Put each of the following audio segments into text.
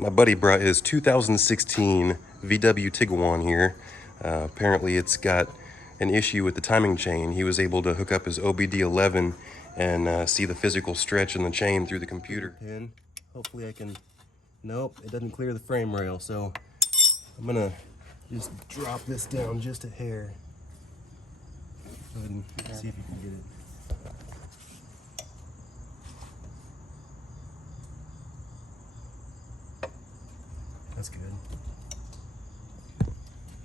My buddy brought his 2016 VW Tiguan here. Apparently it's got an issue with the timing chain. He was able to hook up his OBD11 and see the physical stretch in the chain through the computer. Pin. Hopefully I can... Nope, it doesn't clear the frame rail, so I'm gonna just drop this down just a hair. Go ahead and see if you can get it. That's good.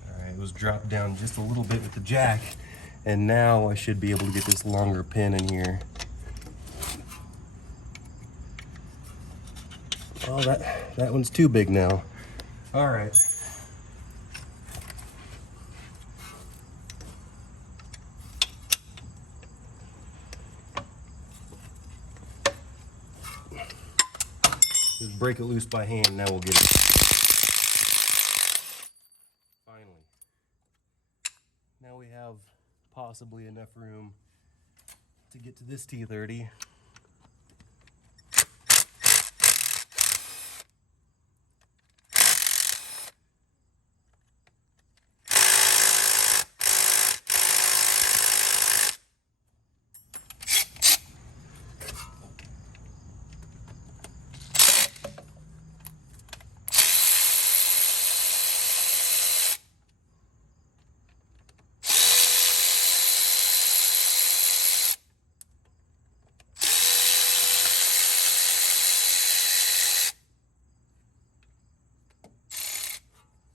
Alright, it was dropped down just a little bit with the jack, and now I should be able to get this longer pin in here. Oh, that one's too big now. Alright. Just break it loose by hand, now we'll get it. Finally. Now we have possibly enough room to get to this T30.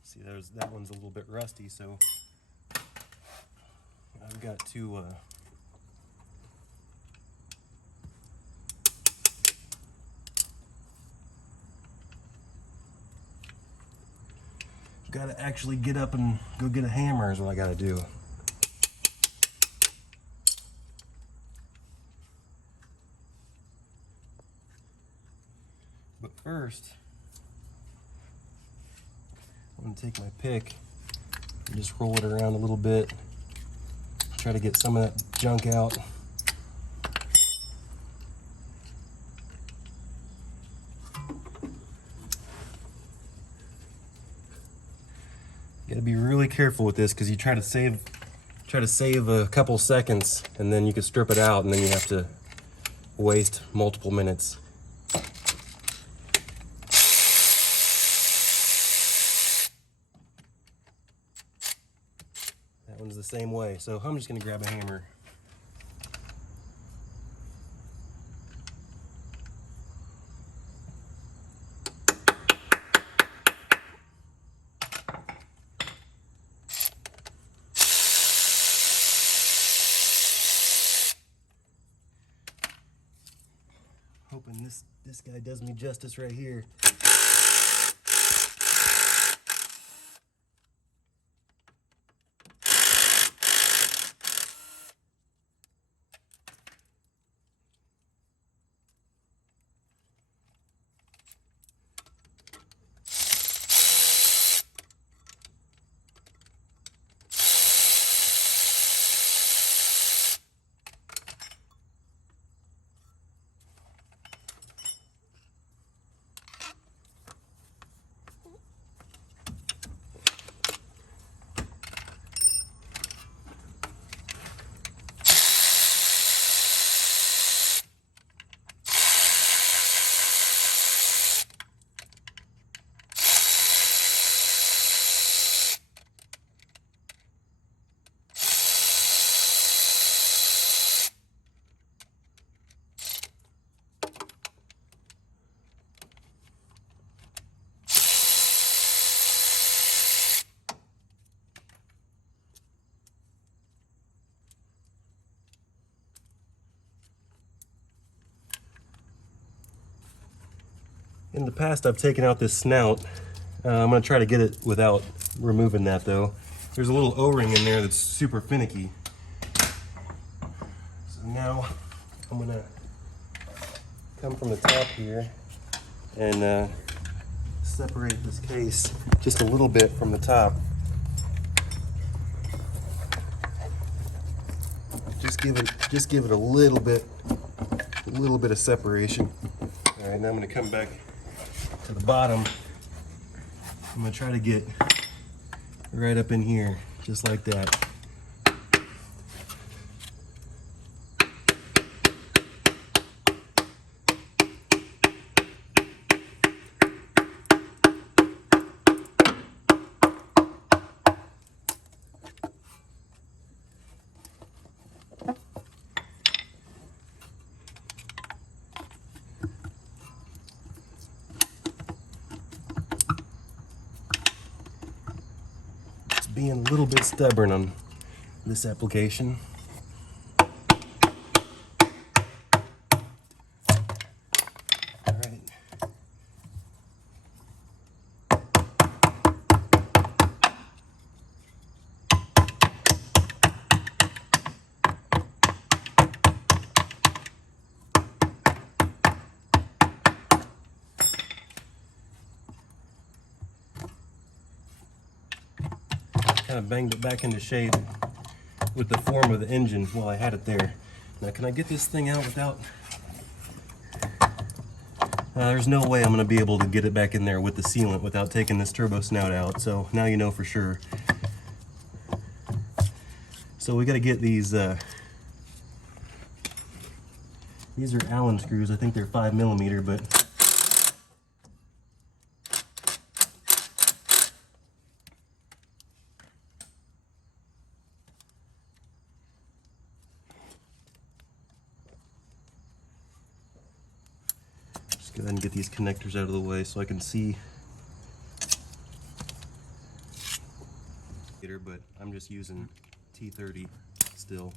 See, that one's a little bit rusty, so I've got to gotta actually get up and go get a hammer is what I gotta do. But first, I'm going to take my pick and just roll it around a little bit, try to get some of that junk out. You got to be really careful with this because you try to save a couple seconds and then you can strip it out and then you have to waste multiple minutes. That one's the same way, so I'm just going to grab a hammer. Hoping this guy does me justice right here. In the past, I've taken out this snout. I'm going to try to get it without removing that, though. There's a little O-ring in there that's super finicky. So now I'm going to come from the top here and separate this case just a little bit from the top. Just give it a little bit of separation. All right, now I'm going to come back to the bottom I'm gonna try to get right up in here, just like that. Being a little bit stubborn on this application. All right. Kind of banged it back into shape with the form of the engine while I had it there. Now, can I get this thing out without... there's no way I'm going to be able to get it back in there with the sealant without taking this turbo snout out, so now you know for sure. So we got to get these are Allen screws. I think they're 5mm, but go ahead and get these connectors out of the way so I can see. But I'm just using T30 still.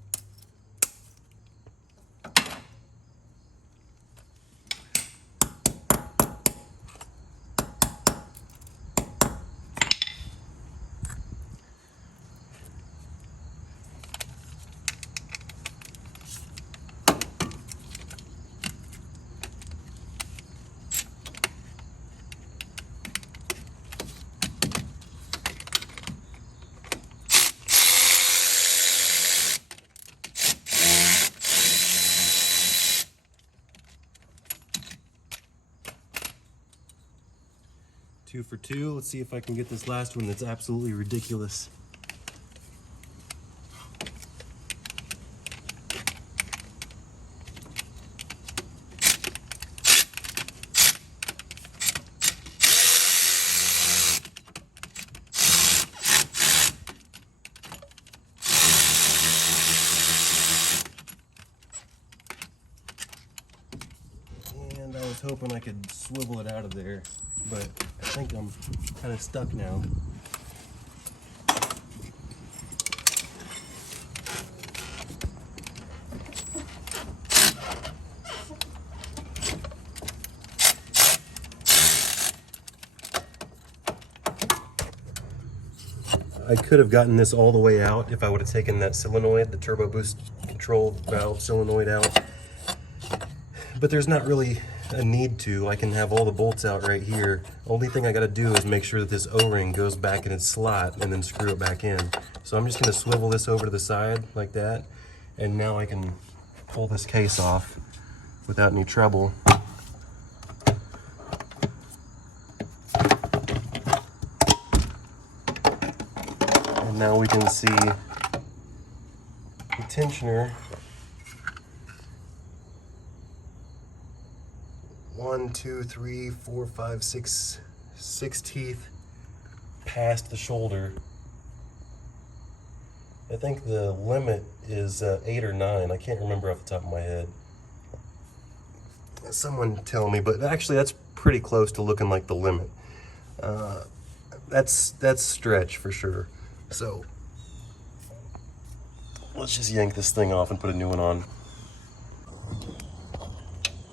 Two for two. Let's see if I can get this last one that's absolutely ridiculous. And I was hoping I could swivel it out of there, but I think I'm kind of stuck now. I could have gotten this all the way out if I would have taken that solenoid, the turbo boost control valve solenoid out. But there's not really a need to. I can have all the bolts out right here. Only thing I got to do is make sure that this O-ring goes back in its slot and then screw it back in. So I'm just going to swivel this over to the side like that, and now I can pull this case off without any trouble. And now we can see the tensioner. 1, 2, 3, 4, 5, 6 teeth past the shoulder. I think the limit is 8 or 9. I can't remember off the top of my head. Someone tell me, but actually that's pretty close to looking like the limit. That's stretch for sure. So let's just yank this thing off and put a new one on.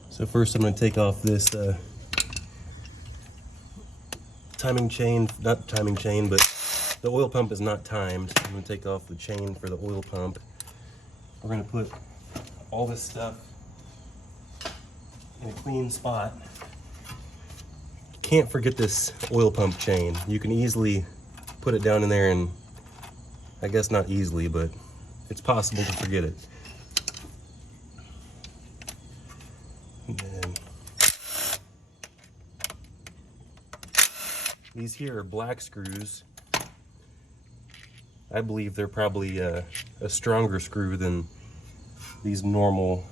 So first I'm going to take off this timing chain, not timing chain, but the oil pump is not timed. I'm going to take off the chain for the oil pump. We're going to put all this stuff in a clean spot. Can't forget this oil pump chain. You can easily put it down in there, and I guess not easily, but it's possible to forget it. And then These here are black screws. I believe they're probably a stronger screw than these normal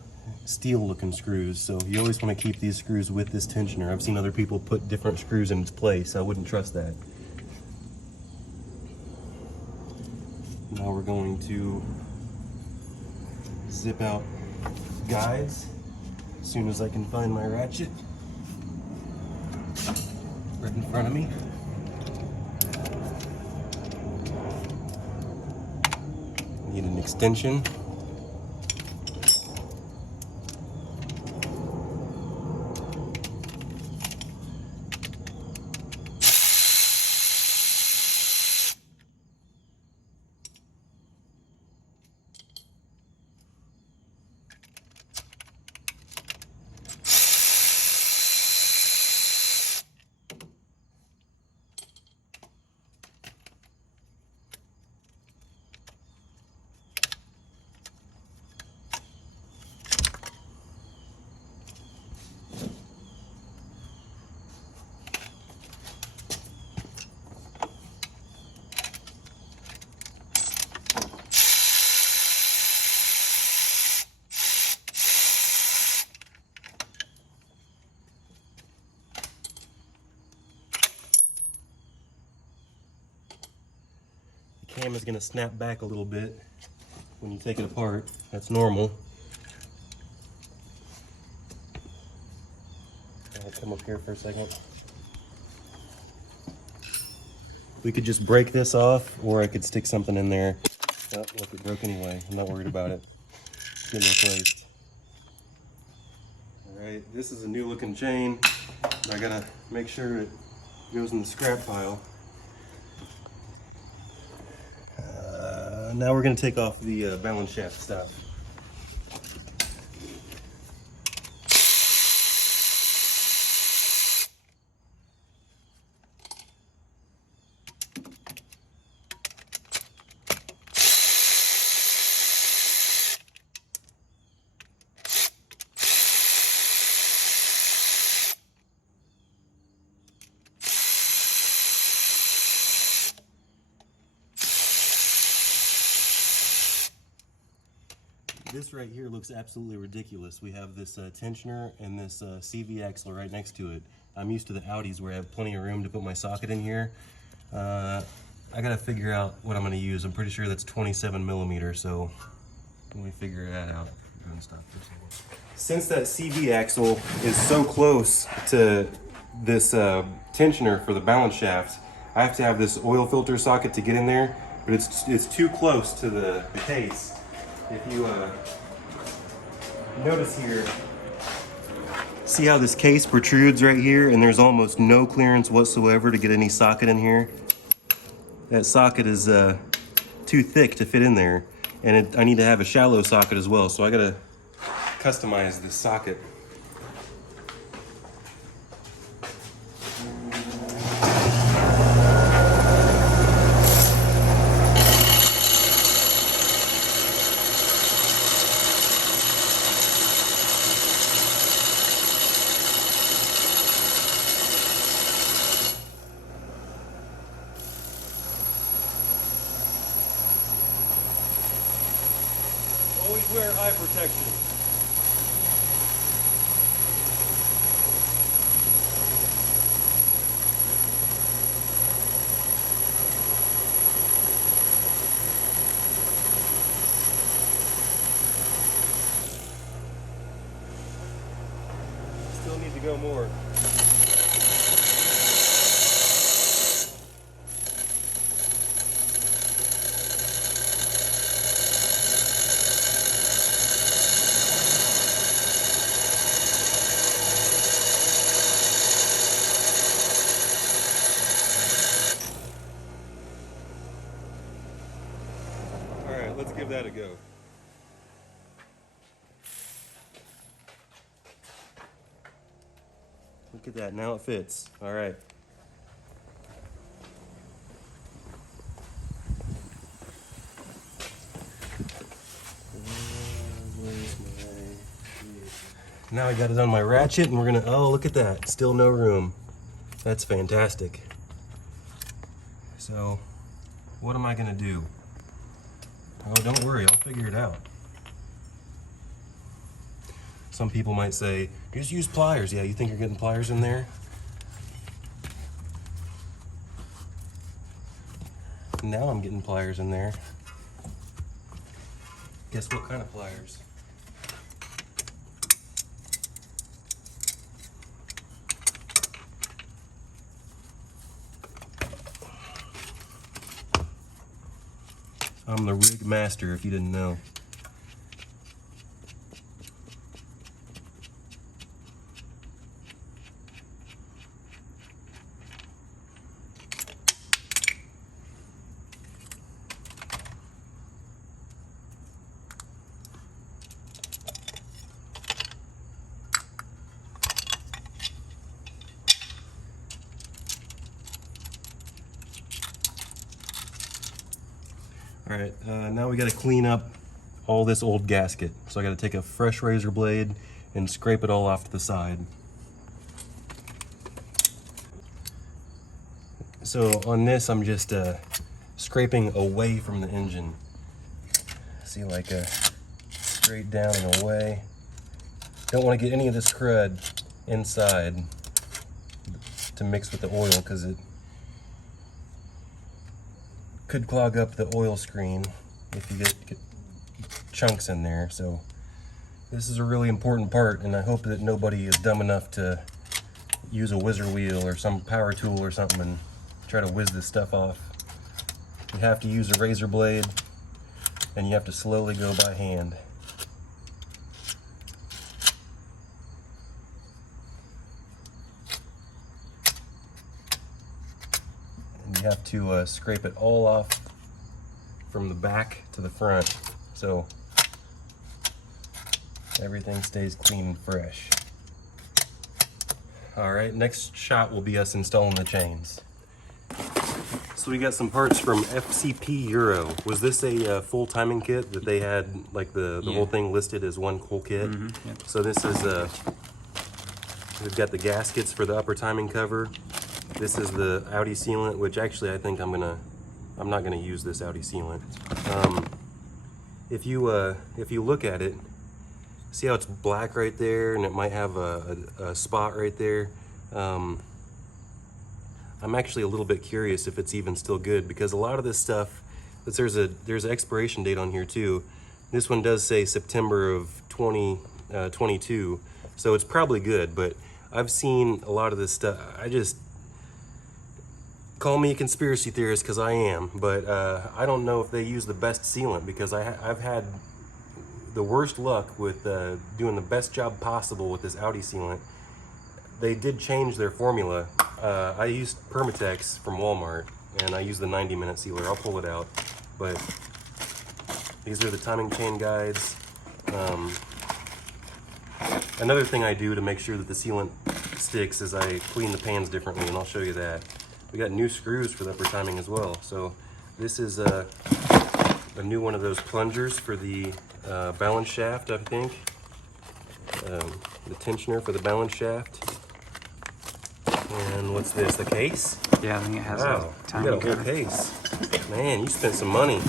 steel looking screws. So you always want to keep these screws with this tensioner. I've seen other people put different screws in its place. I wouldn't trust that. Now we're going to zip out guides as soon as I can find my ratchet right in front of me. Need an extension. Cam is going to snap back a little bit when you take it apart. That's normal. I'll come up here for a second. We could just break this off, or I could stick something in there. Oh, look, it broke anyway. I'm not worried about it. It's getting replaced. Alright, this is a new looking chain. I gotta make sure it goes in the scrap pile. Now we're going to take off the balance shaft stuff. This right here looks absolutely ridiculous. We have this tensioner and this CV axle right next to it. I'm used to the Audis where I have plenty of room to put my socket in here. I gotta figure out what I'm gonna use. I'm pretty sure that's 27 millimeters, so let me figure that out. Since that CV axle is so close to this tensioner for the balance shaft, I have to have this oil filter socket to get in there, but it's too close to the case. If you notice here, see how this case protrudes right here and there's almost no clearance whatsoever to get any socket in here? That socket is too thick to fit in there, and I need to have a shallow socket as well, so I gotta customize this socket. Always wear eye protection. Still need to go more. Let's give that a go. Look at that, now it fits. All right. Now I got it on my ratchet and we're gonna, oh, look at that, still no room. That's fantastic. So what am I gonna do? Oh, don't worry, I'll figure it out. Some people might say, just use pliers. Yeah, you think you're getting pliers in there? Now I'm getting pliers in there. Guess what kind of pliers? I'm the rig master, if you didn't know. All right, now we got to clean up all this old gasket. So I got to take a fresh razor blade and scrape it all off to the side. So on this, I'm just scraping away from the engine. See, like straight down and away. Don't want to get any of this crud inside to mix with the oil, because it could clog up the oil screen if you get chunks in there. So this is a really important part, and I hope that nobody is dumb enough to use a whizzer wheel or some power tool or something and try to whiz this stuff off. You have to use a razor blade, and you have to slowly go by hand. And you have to scrape it all off from the back to the front, so everything stays clean and fresh. All right, next shot will be us installing the chains. So we got some parts from FCP Euro. Was this a full timing kit that they had, like the whole thing listed as one whole kit? Mm-hmm, yep. So this is, we've got the gaskets for the upper timing cover. This is the Audi sealant, which actually I think I'm not gonna use this Audi sealant. If you look at it, see how it's black right there, and it might have a spot right there. I'm actually a little bit curious if it's even still good, because a lot of this stuff, there's an expiration date on here too. This one does say September of 2022, so it's probably good, but I've seen a lot of this stuff. Call me a conspiracy theorist, because I am, but I don't know if they use the best sealant, because I've had the worst luck with doing the best job possible with this Audi sealant. They did change their formula. I used Permatex from Walmart, and I used the 90-minute sealer. I'll pull it out, but these are the timing chain guides. Another thing I do to make sure that the sealant sticks is I clean the pans differently, and I'll show you that. We got new screws for the upper timing as well. So this is a new one of those plungers for the balance shaft, I think. The tensioner for the balance shaft. And what's this, a case? Yeah, I think it has wow, a timing you got a whole case. Man, you spent some money.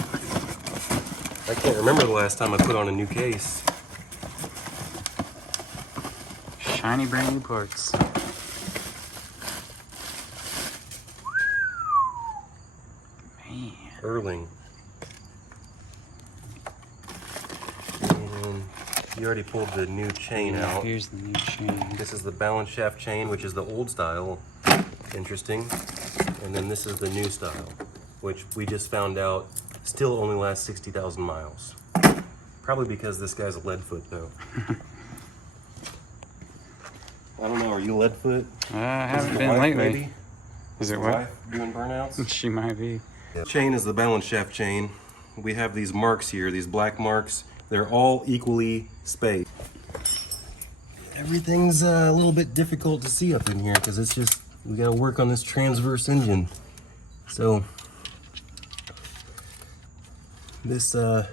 I can't remember the last time I put on a new case. Shiny brand new parts. Man. Erling. And you already pulled the new chain out. Here's the new chain. This is the balance shaft chain, which is the old style. Interesting. And then this is the new style, which we just found out still only lasts 60,000 miles. Probably because this guy's a lead foot, though. I don't know, are you lead foot? I haven't been lately. Maybe? Is it your what? wife doing burnouts? She might be. The chain is the balance shaft chain. We have these marks here, these black marks. They're all equally spaced. Everything's a little bit difficult to see up in here, because it's just, we gotta work on this transverse engine. So this there's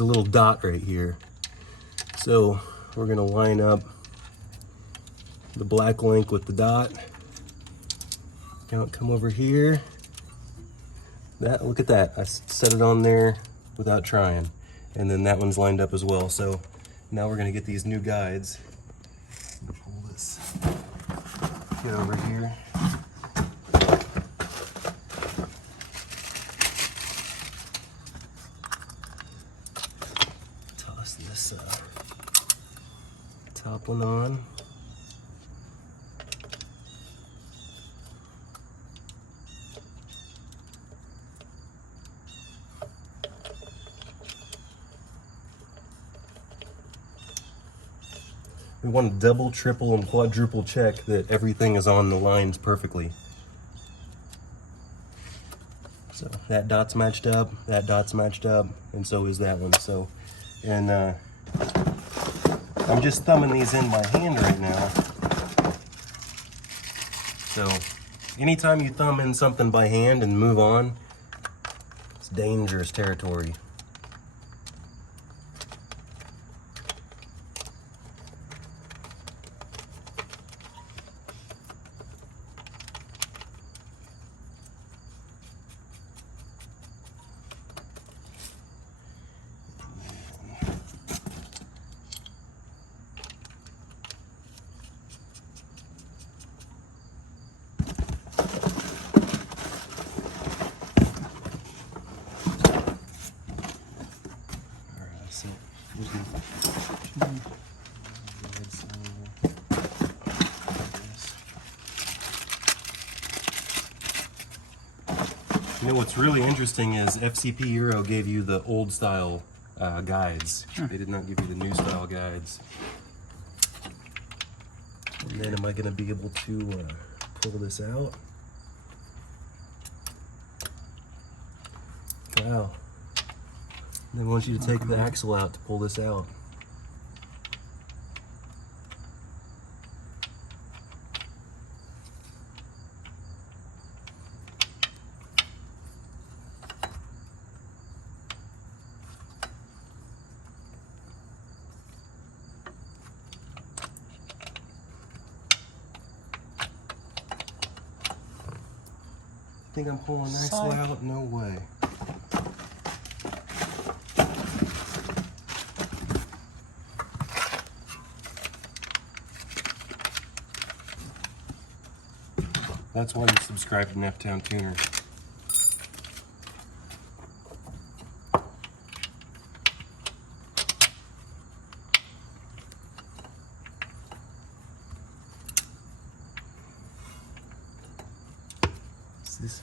a little dot right here. So we're gonna line up the black link with the dot, Come over here. Look at that. I set it on there without trying. And then that one's lined up as well. So now we're gonna get these new guides. Pull this, get over here. Toss this top one on. We want to double, triple, and quadruple check that everything is on the lines perfectly. So that dot's matched up, that dot's matched up, and so is that one. So, and I'm just thumbing these in by hand right now. So anytime you thumb in something by hand and move on, it's dangerous territory. You know what's really interesting is FCP Euro gave you the old style guides. They did not give you the new style guides. And then am I going to be able to pull this out? Wow. They want you to take the axle out to pull this out. Think I'm pulling an axle out? No way. That's why you subscribe to Neptown Tuner. Is this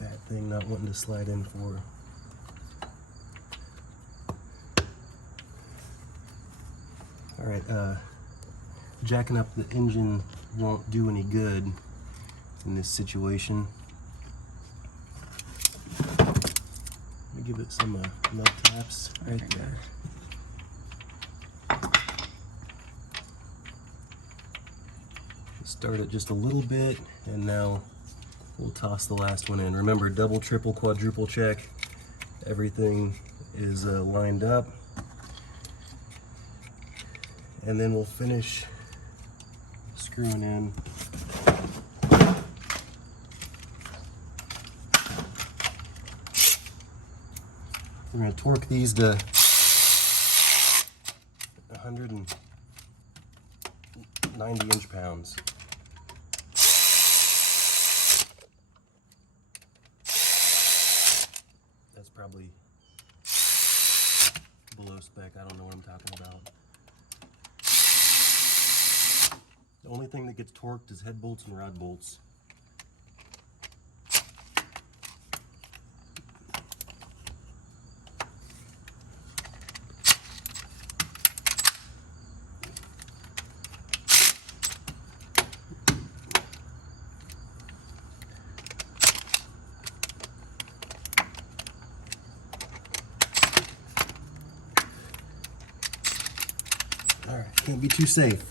that thing not wanting to slide in for? All right, jacking up the engine won't do any good in this situation. Let me give it some nut taps right there. Start it just a little bit, and now we'll toss the last one in. Remember, double, triple, quadruple check. Everything is lined up. And then we'll finish screwing in. We're going to torque these to 190 inch-pounds. That's probably below spec. I don't know what I'm talking about. The only thing that gets torqued is head bolts and rod bolts. All right, can't be too safe.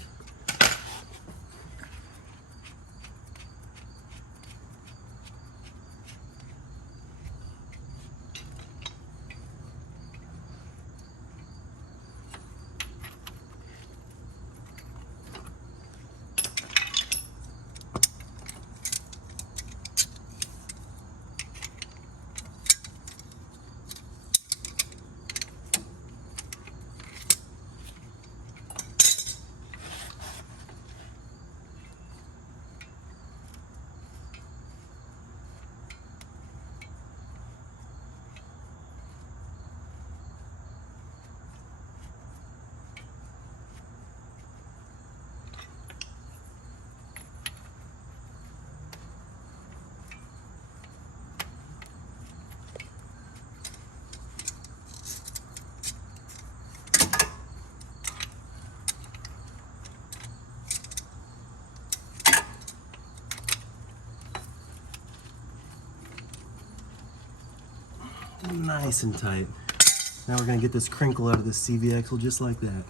Nice and tight. Now we're gonna get this crinkle out of this CV axle just like that.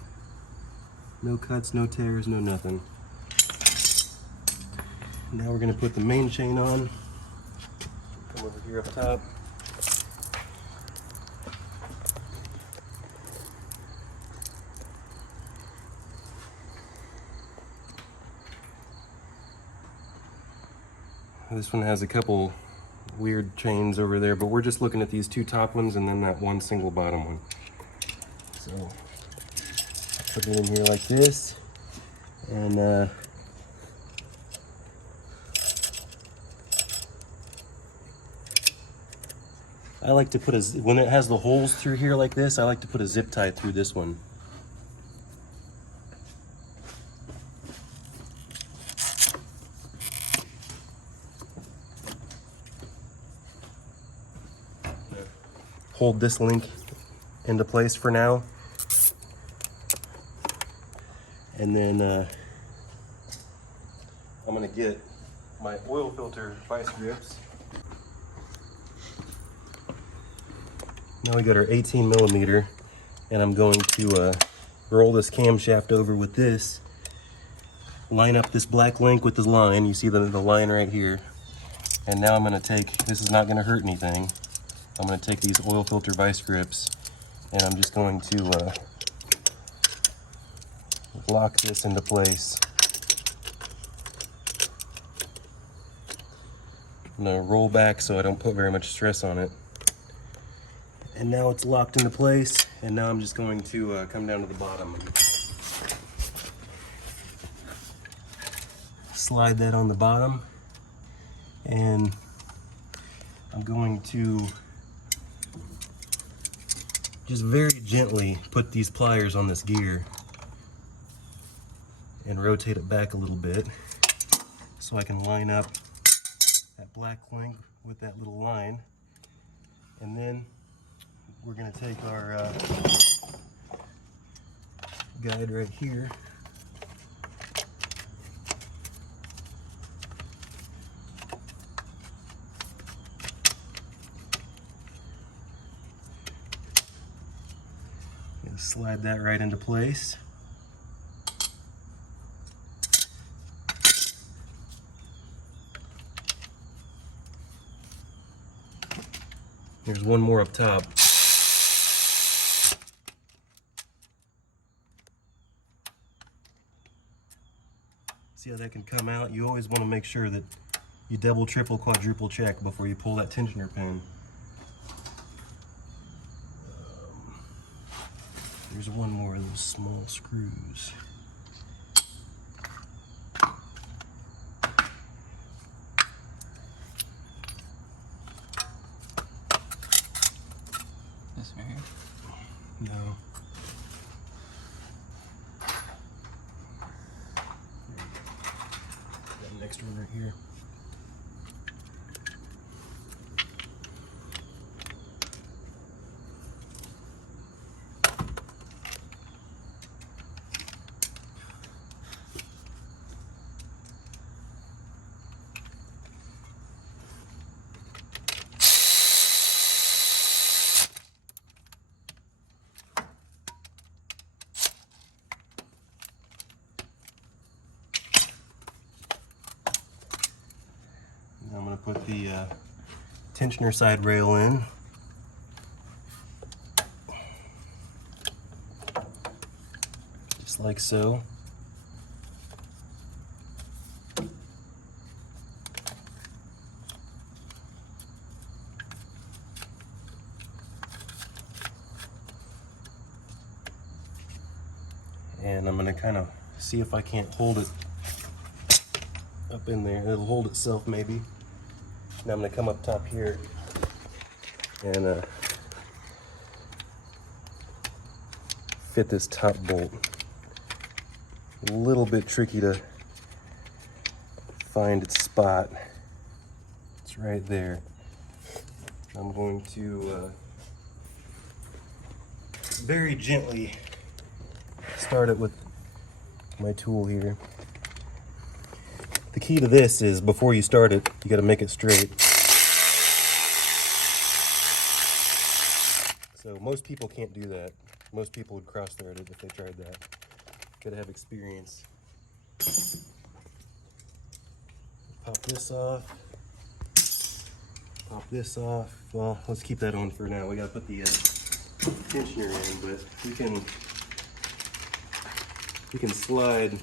No cuts, no tears, no nothing. Now we're gonna put the main chain on. Come over here up top. This one has a couple weird chains over there, but we're just looking at these two top ones and then that one single bottom one. So put it in here like this, and I like to put when it has the holes through here like this, I like to put a zip tie through this one. Hold this link into place for now, and then I'm gonna get my oil filter vice grips. Now we got our 18 millimeter, and I'm going to roll this camshaft over with this, line up this black link with the line. You see the line right here, and now I'm gonna take, this is not gonna hurt anything, I'm going to take these oil filter vice grips, and I'm just going to lock this into place. I'm going to roll back so I don't put very much stress on it. And now it's locked into place, and now I'm just going to come down to the bottom and slide that on the bottom, and I'm going to just very gently put these pliers on this gear and rotate it back a little bit so I can line up that black link with that little line. And then we're going to take our guide right here, slide that right into place. There's one more up top. See how that can come out? You always want to make sure that you double, triple, quadruple check before you pull that tensioner pin. There's one more of those small screws. This right here? No. Got an extra one right here. I'm going to put the tensioner side rail in. Just like so. And I'm going to kind of see if I can't hold it up in there. It'll hold itself maybe. Now I'm going to come up top here and fit this top bolt. A little bit tricky to find its spot. It's right there. I'm going to very gently start it with my tool here. The key to this is before you start it, you got to make it straight. most people can't do that. Most people would cross-thread it if they tried that. Gotta have experience. Pop this off. Pop this off. Well, let's keep that on for now. We gotta put the tensioner in, but we can slide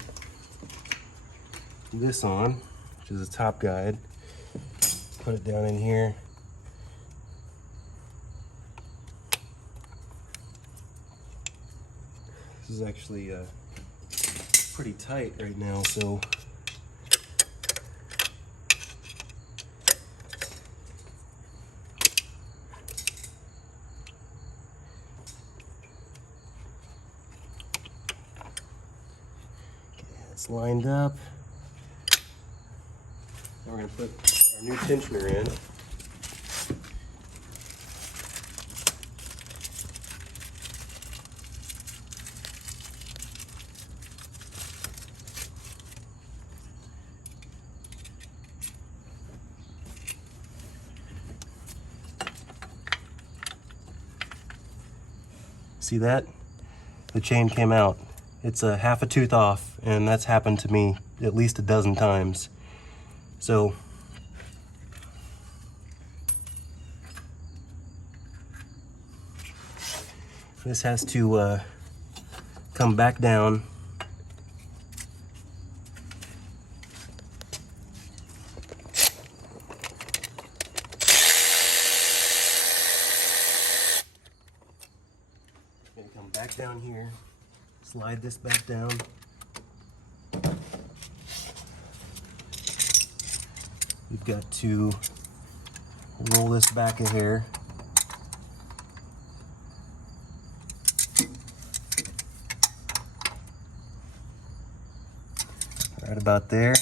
this on, which is a top guide. Put it down in here. This is actually pretty tight right now, so it's lined up. Now we're going to put our new tensioner in. See that? The chain came out. It's a half a tooth off, and that's happened to me at least a dozen times. So this has to come back down. Gonna come back down here, slide this back down. We've got to roll this back a hair. Right about there.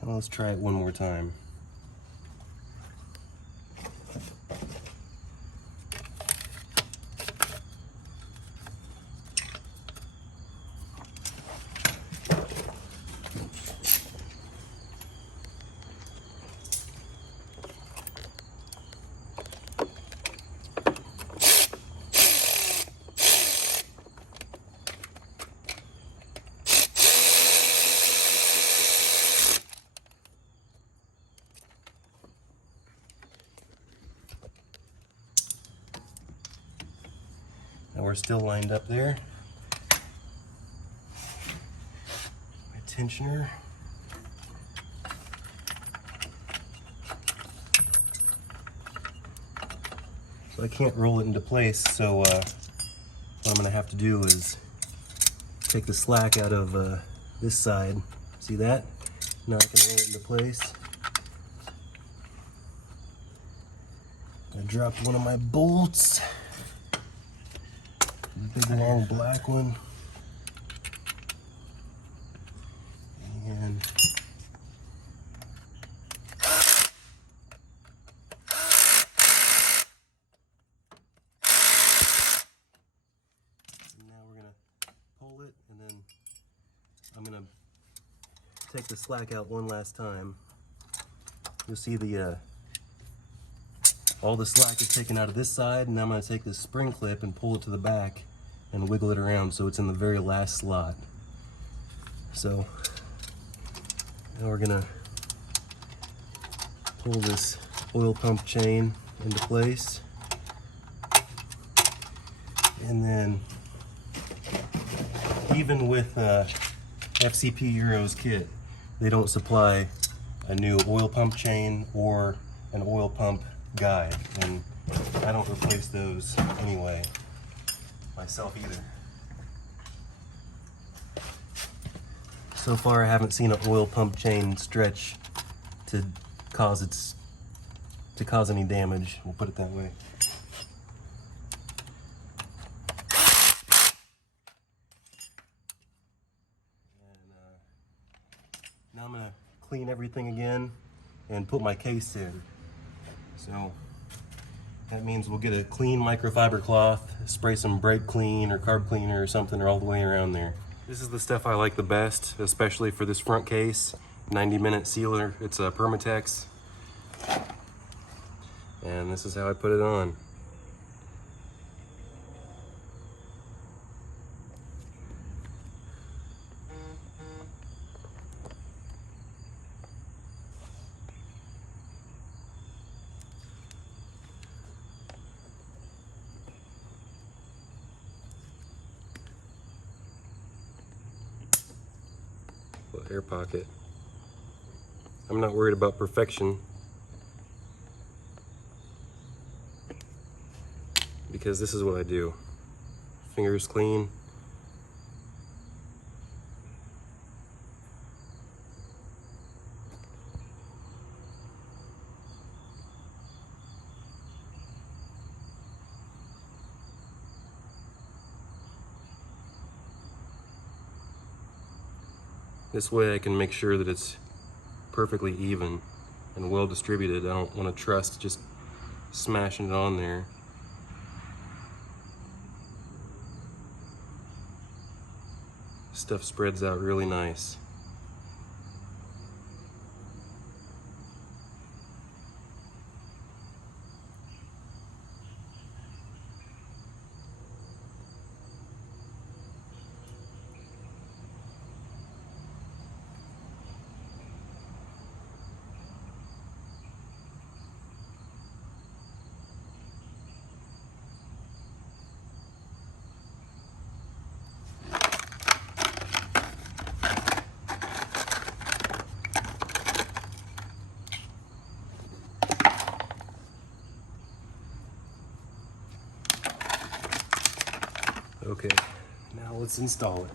And let's try it one more time. Now we're still lined up there. My tensioner. So I can't roll it into place, so what I'm gonna have to do is take the slack out of this side. See that? Now I can roll it into place. I dropped one of my bolts. Big long black one. And now we're gonna pull it, and then I'm gonna take the slack out one last time. You'll see the all the slack is taken out of this side, and I'm gonna take this spring clip and pull it to the back and wiggle it around so it's in the very last slot. So now we're gonna pull this oil pump chain into place, and then even with FCP Euro's kit, they don't supply a new oil pump chain or an oil pump guide, and I don't replace those anyway myself either. So far I haven't seen an oil pump chain stretch to cause any damage, we'll put it that way. And now I'm gonna clean everything again and put my case in. So that means we'll get a clean microfiber cloth, spray some brake clean or carb cleaner or something all the way around there. This is the stuff I like the best, especially for this front case. 90-minute sealer, it's a Permatex. And this is how I put it on. Little air pocket. I'm not worried about perfection because this is what I do. Fingers clean. This way I can make sure that it's perfectly even and well distributed. I don't want to trust just smashing it on there. Stuff spreads out really nice. Okay, now let's install it.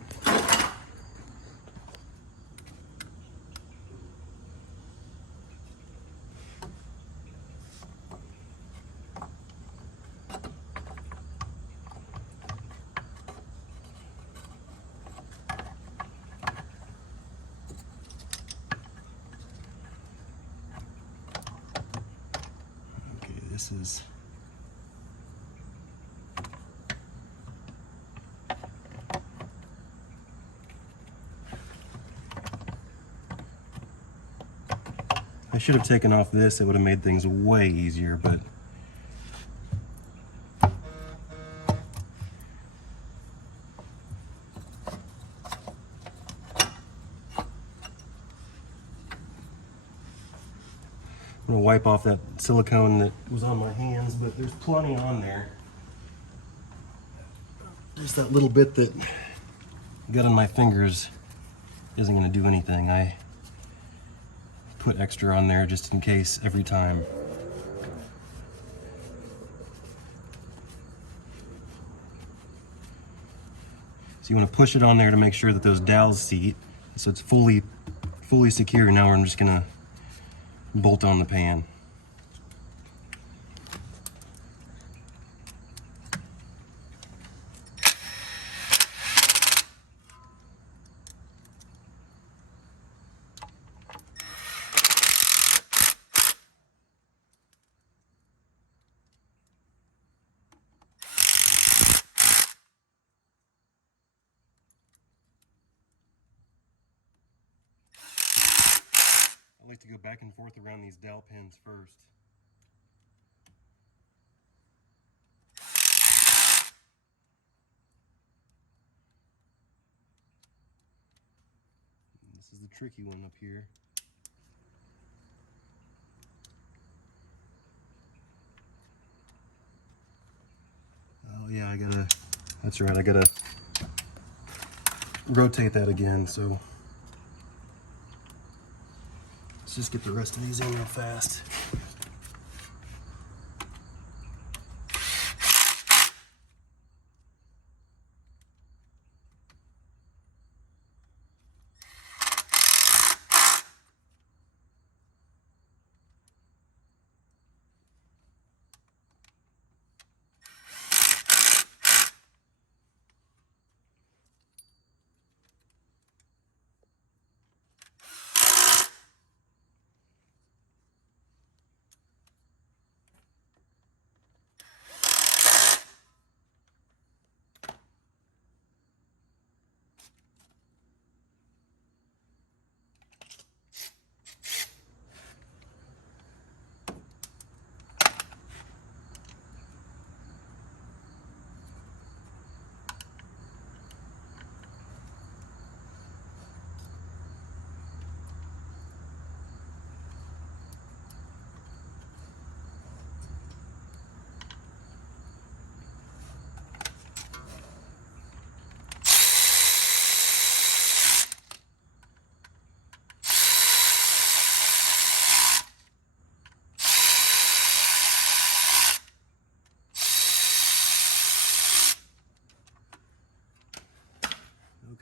Okay, this is I should have taken off this, it would have made things way easier, but I'm gonna wipe off that silicone that was on my hands, but there's plenty on there. Just that little bit that got on my fingers isn't gonna do anything. I put extra on there just in case every time. So you want to push it on there to make sure that those dowels seat, so it's fully secure. Now I'm just gonna bolt on the pan. I like to go back and forth around these dowel pins first. And this is the tricky one up here. Oh yeah, that's right, I gotta rotate that again, so let's just get the rest of these in real fast.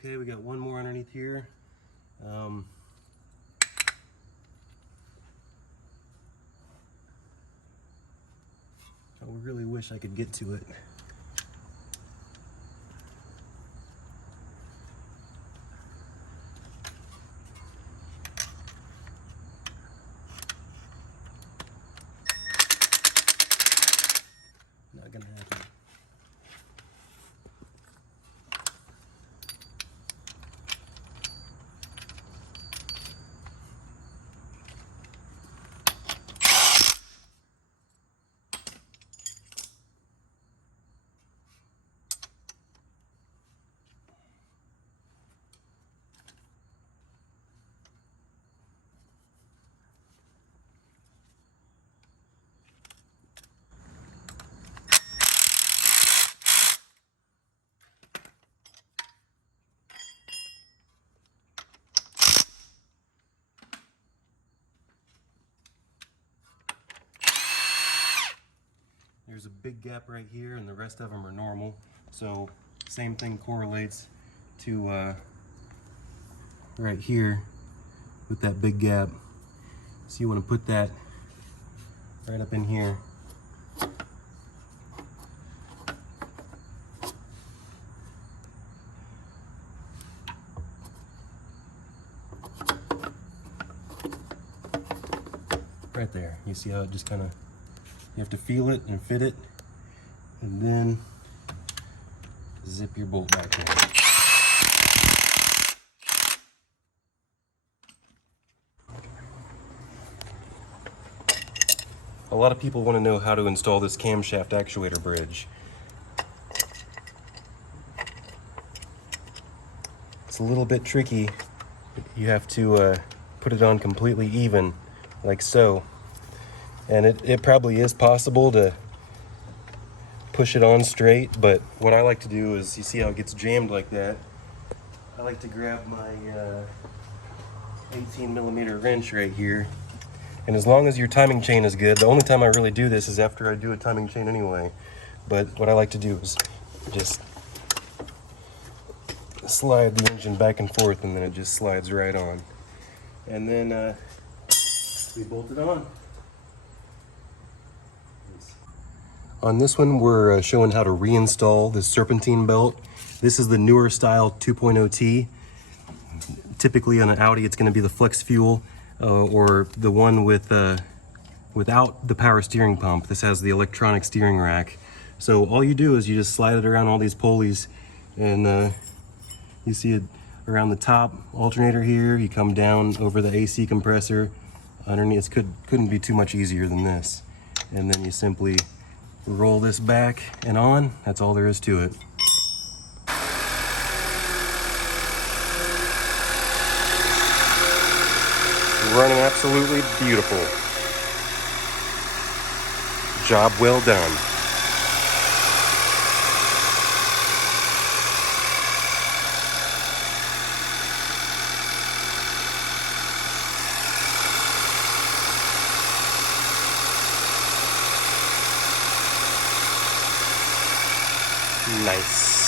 Okay, we got one more underneath here. I really wish I could get to it. Not gonna happen. There's a big gap right here and the rest of them are normal. So same thing correlates to right here with that big gap. So you want to put that right up in here. Right there. You see how it just kind of, you have to feel it and fit it, and then zip your bolt back in. A lot of people want to know how to install this camshaft actuator bridge. It's a little bit tricky. You have to put it on completely even, like so. And it probably is possible to push it on straight, but what I like to do is, you see how it gets jammed like that? I like to grab my 18mm wrench right here. And as long as your timing chain is good, the only time I really do this is after I do a timing chain anyway. But what I like to do is just slide the engine back and forth, and then it just slides right on. And then we bolt it on. On this one, we're showing how to reinstall this serpentine belt. This is the newer style 2.0T. Typically on an Audi, it's going to be the flex fuel or the one with without the power steering pump. This has the electronic steering rack. So all you do is you just slide it around all these pulleys, and you see it around the top alternator here. You come down over the AC compressor underneath. Couldn't be too much easier than this. And then you simply roll this back and on. That's all there is to it. Running absolutely beautiful. Job well done. Nice.